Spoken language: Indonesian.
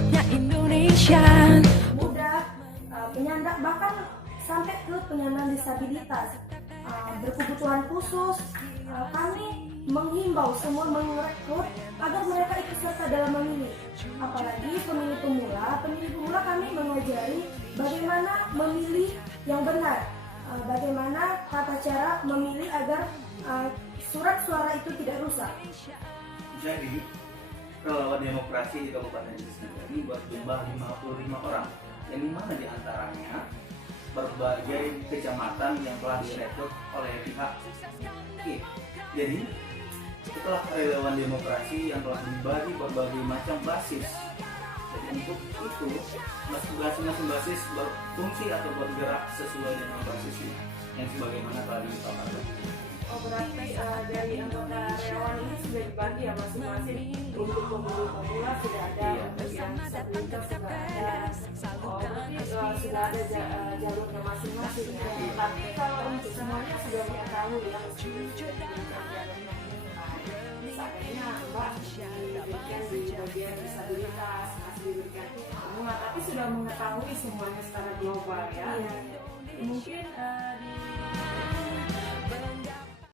hebatnya Indonesia. Muda, penyandang, bahkan sampai ke penyandang disabilitas, berkebutuhan khusus. Kami menghimbau semua merekrut agar mereka ikut serta dalam memilih. Apalagi pemilih pemula kami mengajari bagaimana memilih yang benar, bagaimana tata cara memilih agar surat suara itu tidak rusak. Jadi, relawan demokrasi di Kabupaten Gresik ini berjumlah 55 orang, yang dimana diantaranya berbagai kecamatan yang telah direkrut oleh pihak Oke. Jadi, setelah relawan demokrasi yang telah dibagi berbagai macam basis. Jadi untuk itu, masing-masing basis berfungsi atau bergerak sesuai dengan basisnya yang sebagaimana telah dipaparkan. Oh, berarti dari anggota relawan ini sudah dibagi ya masing-masing. Untuk pemula sudah ada, untuk yang disabilitas sudah ada. Oh, berarti sudah ada jalurnya masing-masing ya. Tapi kalau untuk semuanya sudah mengetahui ya, seandainya Mbak diberikan di bagian disabilitas, masih diberikan pemula, tapi sudah mengetahui semuanya secara global ya. Mungkin